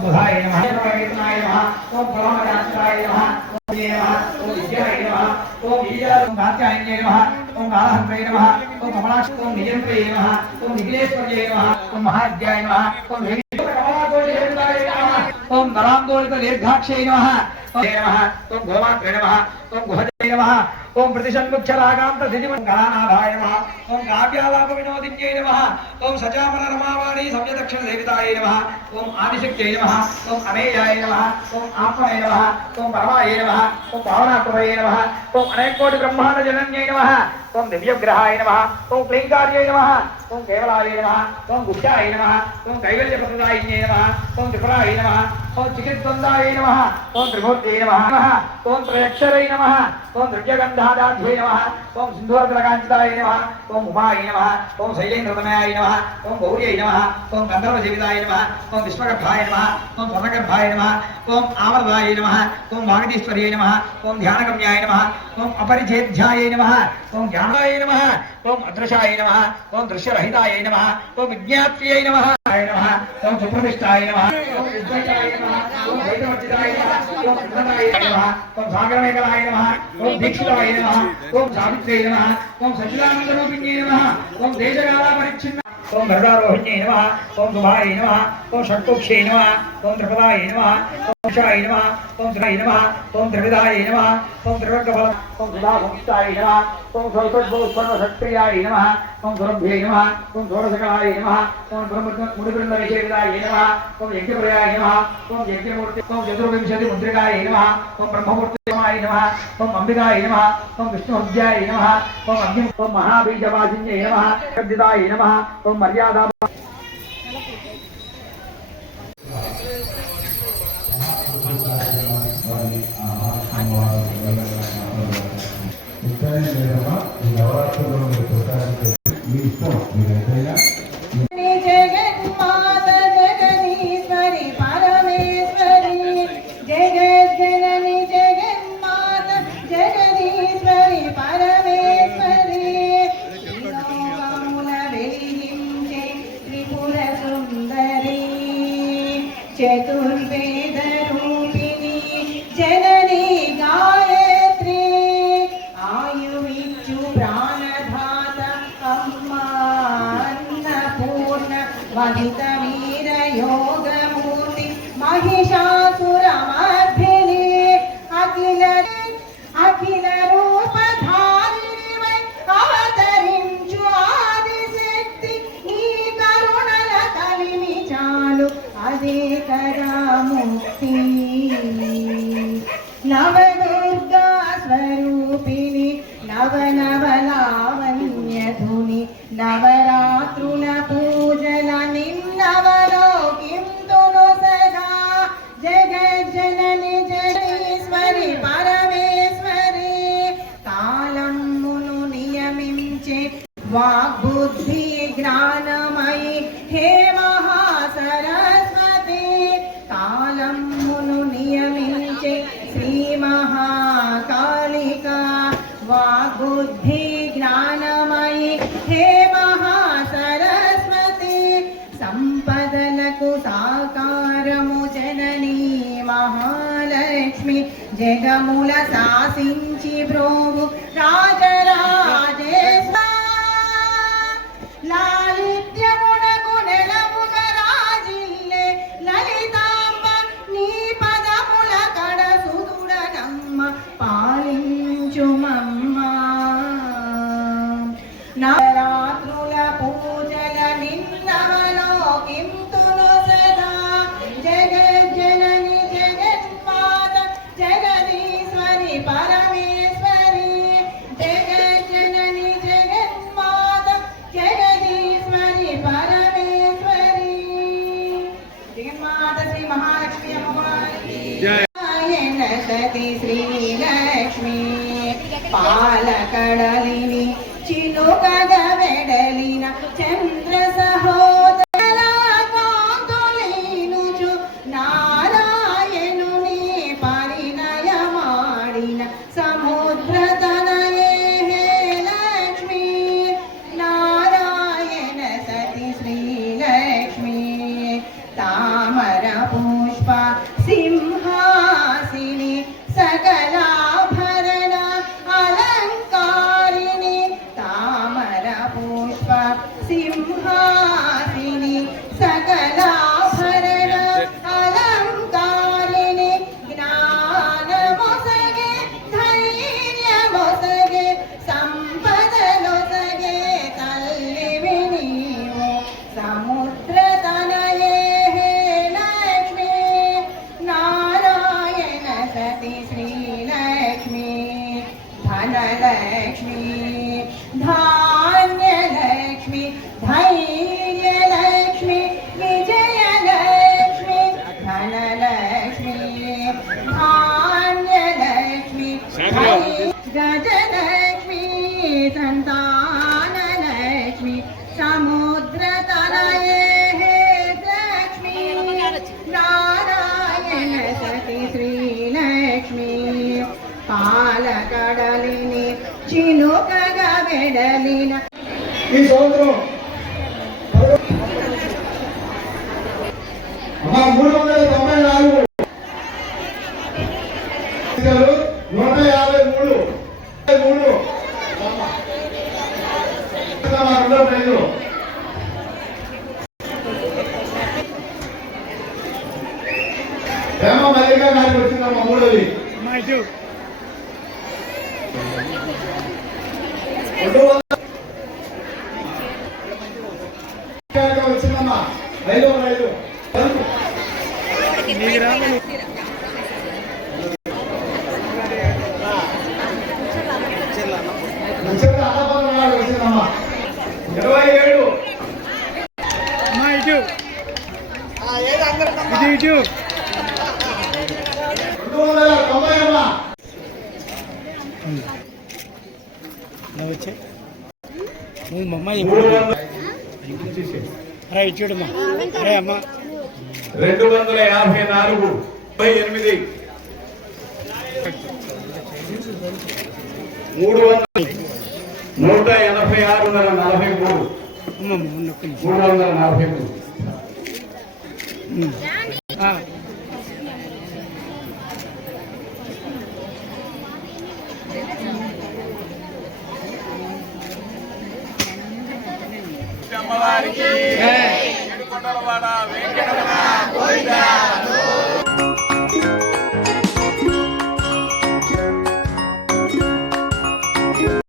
సుధాయ నమః ప్రవేశనాయ నమః ఓం పరమరాజాయ నమః ఓం దే నమః ఓం విద్యాయ నమః ఓం ఈజాయ కాత్యాయన్యై నమః ఓం కాళహంత్రై నమః ఓం కమలాక్ష ఓం నిజంత్రై నమః ఓం నిఖిలేశ్వర్యై నమః ఓం మహాద్యాయ నమః ఓం కమలాకోటిహేతాయ నమః ఓం నరాందోళిత దీర్ఘాక్షై నమః ఓం దే నమః ఓం గోమాత్రే నమః ఓం గుహజై నమః ఓం ప్రతిషన్ముఖ్యరాగాంత రాగాంత గణానాథాయ నమః ఓం కావ్యాలాప వినోదిన్యై నమ ఓం సచామర రమావాణి సంయదక్షిణ సేవితాయ నమ ఓం ఆదిశక్త్యై నమ ఓం అమేయాయ నమ ఓం ఆత్మనే నమ ఓం పరమాయ నమ ఓం భావనాత్మయే నమ ఓం అనేకోటి బ్రహ్మాండ జనన్యై నమ ఓం దివ్యగ్రహాయ నమ ఓం క్లీంకార్యై నమ ఓం కేవలాయ నమ ఓం గుప్తాయ నమ ఓం కైవల్య కైవల్యప్రదాయిన్యై నమ ఓం త్రిపురాయ నమ ఓం చికిత్సందాయ నమ ఓం త్రిమూర్తి నమ ఓం త్రయక్షరై నమ ఓం దివ్యగంధాదాధ్యై నమః ఓం సింధూరద్రకాంచితాయ నమః ఓం ఉమాయ నమః ఓం శైలేంద్రతమయాయ నమః ఓం గౌర్యై నమః ఓం గంధర్వజీవితాయ నమః ఓం విశ్వగర్భాయ నమః ఓం స్వర్ణగర్భాయ నమః ఓం ఆమరదాయ నమః ఓం వాగదీశ్వర్యై నమః ఓం ధ్యానగమ్యాయ నమః ఓం అపరిచేధ్యాయ నమః ఓం జ్ఞానాయ నమః ఓం అదృశాయ నమః ఓం దృశ్యరహితాయ నమః ఓం విజ్ఞాప్త్యై నమః ఆయ నమః ఓం సుప్రతిష్టాయ నమః ఓం విద్వైతాయ నమః ఓం వైదవర్జితాయ నమః ఓం కృతనాయ నమః ఓం సాగరమేకలాయ నమః ఓం దీక్షితాయ నమః. ఓం సావిత్రై నమః. ఓం సచ్చిదానందరూపిణ్యై నమః. ఓం దేశకాల పరిచ్ఛిన్న ఓం భరదారోహిణ్యై నమః. ఓం శుభాయ నమః. ఓం షట్కుక్షై నమః. ఓం త్రిపదాయ నమః. ఓం శాయ నమః ఓం త్రియ నమః ఓం త్రివిధాయ నమః ఓం త్రివర్గఫల ఓం సుధాభక్తాయ నమః ఓం సౌతద్భూస్వర్ణసత్ప్రియాయ నమః ఓం సురభ్యై నమః ఓం షోడశకలాయ నమః ఓం మునిబృంద విషేదాయ నమః ఓం యజ్ఞప్రయాయ నమః ఓం యజ్ఞమూర్తి ఓం చతుర్వింశతి ముద్రికాయ నమః ఓం బ్రహ్మమూర్తి నమః ఓం అంబికాయ నమః ఓం విష్ణుహృద్యాయ నమః ఓం అగ్ని ఓం మహాబీజవాసిన్యై నమః గర్జితాయ నమః ఓం మర్యాదా ఇక్కడే లేదమ్మా ఈ నవరాత్రుల్లో మీరు చూడడానికి পাঠিয়ে వాగ్బుద్ధి జ్ఞానమై హే మహాసరస్వతి కాలమును నియమించే శ్రీ మహాకాళిక వాగ్బుద్ధి జ్ఞానమై హే మహాసరస్వతి సంపదలకు సాకారము జననీ మహాలక్ష్మి జగముల శాసించి బ్రోవు పాలించుమమ్మ నవరాత్రుల పూజల నిన్నవలోకింతును సదా జగజ్జనని జగన్మాత జగదీశ్వరి పరమేశ్వరి. జగజ్జనని జగన్మాత జగదీశ్వరి పరమేశ్వరి. జగన్మాత శ్రీ మహాలక్ష్మి అమ్మవారికి నారాయణ సతి Srilakshmi పాలకడలిని చిలుకగ Dhanalakshmi, Dhanyalakshmi, Dhairyalakshmi, Vijayalakshmi, Dhanalakshmi, Dhanyalakshmi, Gajanalakshmi, పాలకడలిని చినుకగా వెడలిన. ఈ సంవత్సరం మూడు వందల తొంభై నాలుగు నూట యాభై మూడు మూడు రెండో ప్రైజు హేమ మల్లిక గారికి వచ్చిందమ్మా మూడోది రెండు వందల వచ్చిందమ్మా గారికి వచ్చిందమ్మా ఇరవై ఏడు ఇటు. రెండు వందల తొంభై అమ్మా. ఇలా వచ్చే నువ్వు మా అమ్మాయి మూడు వందల అరే ఇటు చూడమ్మా. అరే అమ్మా. రెండు వందల యాభై నాలుగు ఎనిమిది. మూడు వందల నూట ఎనభై ఆరున్నర నలభై మూడు. మూడు వందల నలభై మూడు. వారికి. వెంకటరమణ